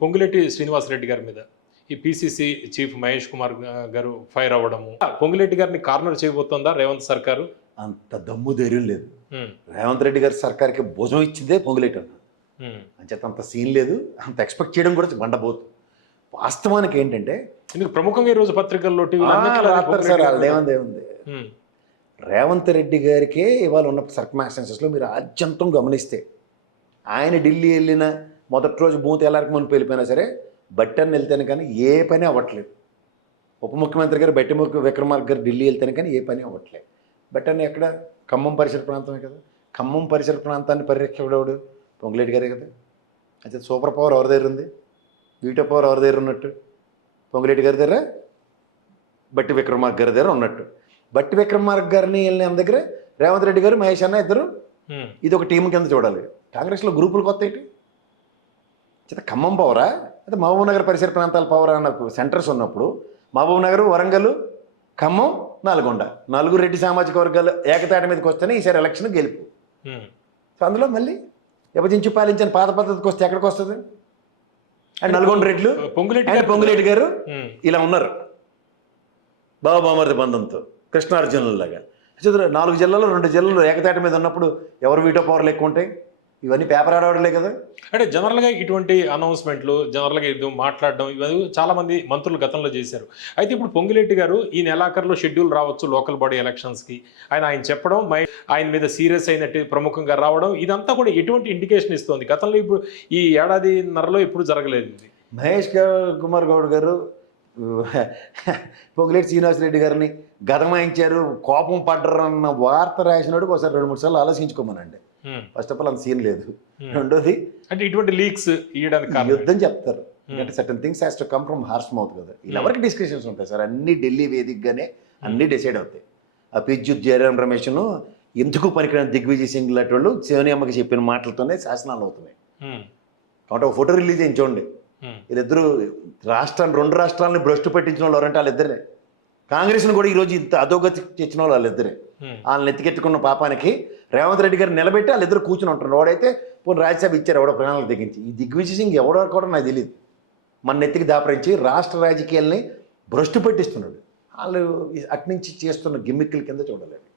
పొంగులేటి శ్రీనివాసరెడ్డి గారి మీద ఈ పిసిసి చీఫ్ మహేష్ కుమార్ గారు ఫైర్ అవ్వడము. పొంగులేటి గారిని కార్నర్ చేయబోతోందా రేవంత్ సర్కారు? అంత దమ్ము ధైర్యం లేదు. రేవంత్ రెడ్డి గారి సర్కార్కి భుజం ఇచ్చిందే పొంగులేట ఉమ్. అంచేత అంత సీన్ లేదు. అంత ఎక్స్పెక్ట్ చేయడం కూడా బండబోతు వాస్తవానికి ఏంటంటే ప్రముఖంగా ఈ రోజు పత్రికల్లో ఏముంది? రేవంత్ రెడ్డి గారికే ఇవాళ ఉన్న సర్కమాస్టెన్సెస్లో మీరు ఆద్యంతం గమనిస్తే ఆయన ఢిల్లీ వెళ్ళిన మొదటి రోజు బూత్ ఎలారికి మునిపి వెళ్ళిపోయినా సరే బట్టని వెళ్తేనే కానీ ఏ పని అవ్వట్లేదు. ఉప ముఖ్యమంత్రి గారు బట్టి ముఖ్య విక్రమార్క గారు ఢిల్లీ వెళ్తేనే కానీ ఏ పని అవ్వట్లేదు. బట్టని ఎక్కడ? ఖమ్మం పరిసర ప్రాంతమే కదా. ఖమ్మం పరిసర ప్రాంతాన్ని పరిరక్షకుడవుడు పొంగులేటి గారే కదా. అయితే సూపర్ పవర్ ఎవరి దగ్గర ఉంది? వీటో పవర్ ఎవరి దగ్గర ఉన్నట్టు? పొంగులేటి గారి దగ్గర? బట్టి విక్రమార్క గారి దగ్గర ఉన్నట్టు. బట్టి విక్రమార్క గారిని వెళ్ళిన దగ్గర రేవంత్ రెడ్డి గారు మహేష్ అన్న ఇద్దరు ఇది ఒక టీం కింద చూడాలి. కాంగ్రెస్లో గ్రూపులు కొత్త ఏంటి? చేత ఖమ్మం పవరా? అయితే మహబూబ్ నగర్ పరిసర ప్రాంతాల పవర్ అన్న సెంటర్స్ ఉన్నప్పుడు మహబూబ్ నగర్ వరంగల్ ఖమ్మం నల్గొండ. నలుగురు రెడ్డి సామాజిక వర్గాలు ఏకతాటి మీదకి వస్తేనే ఈసారి ఎలక్షన్ గెలుపు. సో అందులో మళ్ళీ విభజించి పాలించిన పాత పద్ధతికి వస్తే ఎక్కడికి వస్తుంది? అండ్ నల్గొండ రెడ్లు పొంగులేటి పొంగులేటి గారు ఇలా ఉన్నారు. బాబామరిది బంధంతో కృష్ణార్జునులాగా చదువు నాలుగు జిల్లాలు రెండు జిల్లాలు ఏకతాటి మీద ఉన్నప్పుడు ఎవరు వీటో పవర్లు ఎక్కువ ఉంటాయి? ఇవన్నీ పేపర్ ఆడవాడలే కదా. అంటే జనరల్గా ఇటువంటి అనౌన్స్మెంట్లు జనరల్గా ఇది మాట్లాడడం ఇవన్నీ చాలా మంది మంత్రులు గతంలో చేశారు. అయితే ఇప్పుడు పొంగిరెడ్డి గారు ఈ నెలాఖరులో షెడ్యూల్ రావచ్చు లోకల్ బాడీ ఎలక్షన్స్కి. ఆయన ఆయన చెప్పడం మై ఆయన మీద సీరియస్ అయినట్టు ప్రముఖంగా రావడం ఇదంతా కూడా ఎటువంటి ఇండికేషన్ ఇస్తుంది? గతంలో ఇప్పుడు ఈ ఏడాదిన్నరలో ఎప్పుడు జరగలేదు ఇది. మహేష్ కుమార్ గౌడ్ గారు పొగిలేటి శ్రీనివాసరెడ్డి గారిని గదమాయించారు కోపం పడ్డరు అన్న వార్త రాసినాడు ఒకసారి రెండు మూడు సార్లు ఆలోచించుకోమనండి. ఫస్ట్ ఆఫ్ ఆల్ అంత సీన్ లేదు. Hmm. రెండోది అంటే ఇటువంటి లీక్స్ ఇవ్వడానికి యుద్ధం చెప్తారు. అంటే certain things has to come from horse mouth కదా. ఇలా ఎవరికి డిస్కషన్స్ ఉంటాయి సార్. అన్ని ఢిల్లీ వేదికగానే అన్ని డిసైడ్ అవుతాయి. ఆ పిజ్జుత్ జయరాం రమేష్ను ఎందుకు పనికిరాని దిగ్విజయ్ సింగ్ లాంటి వాళ్ళు సోనియమ్మకి చెప్పిన మాటలతోనే శాసనాలు అవుతున్నాయి. ఉమ్, కాబట్టి ఒక ఫోటో రిలీజ్ ఉమ్, వీళ్ళిద్దరూ రాష్ట్రాన్ని రెండు రాష్ట్రాలని భ్రష్టు పెట్టించిన వాళ్ళు ఎవరంటే వాళ్ళిద్దరే కాంగ్రెస్ని కూడా ఈరోజు ఇంత అధోగతి తెచ్చిన వాళ్ళు వాళ్ళిద్దరే. వాళ్ళని ఎత్తికెత్తుకున్న పాపానికి రేవంత్ రెడ్డి గారు నిలబెట్టి వాళ్ళిద్దరు కూర్చుని ఉంటున్నారు. వాడైతే పోనీ రాజ్యసభ ఇచ్చారు ఎవడో ప్రణాళిక తెగించి. ఈ దిగ్విజయ్ సింగ్ ఎవడో కూడా నాకు తెలియదు మన నెత్తికి దాపరించి రాష్ట్ర రాజకీయాల్ని భ్రష్టు పెట్టిస్తున్నాడు. వాళ్ళు అట్నుంచి చేస్తున్న గిమ్మిక్కుల కింద చూడలేదు.